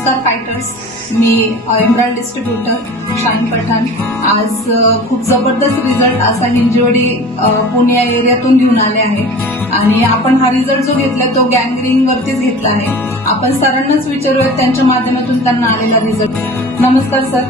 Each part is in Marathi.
नमस्कार फायटर्स, मी एमराल्ड डिस्ट्रीब्युटर शाहीन पठाण. आज खूप जबरदस्त रिझल्ट असा हिंजवडी पुणे या एरियातून घेऊन आले आहे आणि आपण हा रिझल्ट जो घेतला तो गँगरिंग वरतीच घेतला आहे. आपण सरांनाच विचारूयात त्यांच्या माध्यमातून त्यांना आलेला रिझल्ट. नमस्कार सर,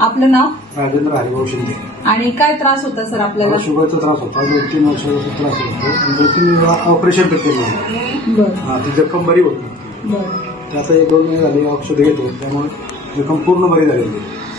आपलं नाव? राजेंद्र हरिभाऊ शिंदे. आणि काय त्रास होता सर आपल्याला? शुगरचा त्रास होता, 2-3 वर्षाचा त्रास होतो. 2-3 वेळा ऑपरेशन केलं. बरं ती जखम बरी होती. बरं. त्याचा 1-2 महिने झाले औषध घेतो, त्यामुळे जखम पूर्ण बरी झालेली.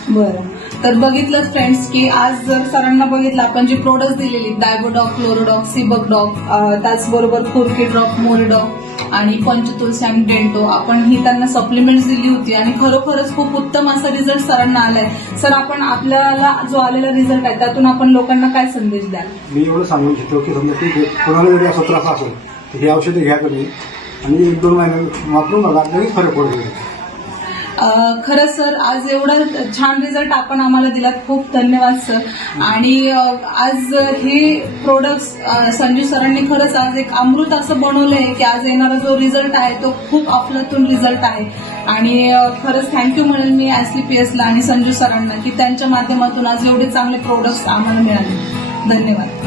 बरं, तर बघितलं फ्रेंड्स की आज जर सरांना बघितलं आपण जी प्रोडक्ट दिलेली डायबोडॉक, क्लोरोडॉक, सिबकडॉक, त्याचबरोबर फोर्की ड्रॉप, मोरिडॉक आणि पंचतुलसी आणि डेंटो, आपण ही त्यांना सप्लिमेंट्स दिली होती आणि खरोखरच खूप उत्तम असा रिझल्ट सरांना आलाय. सर, आपण आपल्याला जो आलेला रिझल्ट आहे त्यातून आपण लोकांना काय संदेश द्याल? मी एवढं सांगू इच्छितो की समजा की कोणाला जरी असा त्रास असेल तर ही औषधे घ्या कधी आणि 1-2 महिने वापरून बघा, लगेच फरक पडतो. खरंच सर, आज एवढा छान रिझल्ट आपण आम्हाला दिलात, खूप धन्यवाद सर. आणि आज हे प्रोडक्ट्स संजू सरांनी खरंच आज एक अमृत असं बनवलंय की आज येणारा जो रिझल्ट आहे तो खूप अफलातून रिझल्ट आहे. आणि खरंच थँक्यू म्हणेल मी SLPSला आणि संजू सरांना की त्यांच्या माध्यमातून आज एवढे चांगले प्रोडक्ट्स आम्हाला मिळाले. धन्यवाद.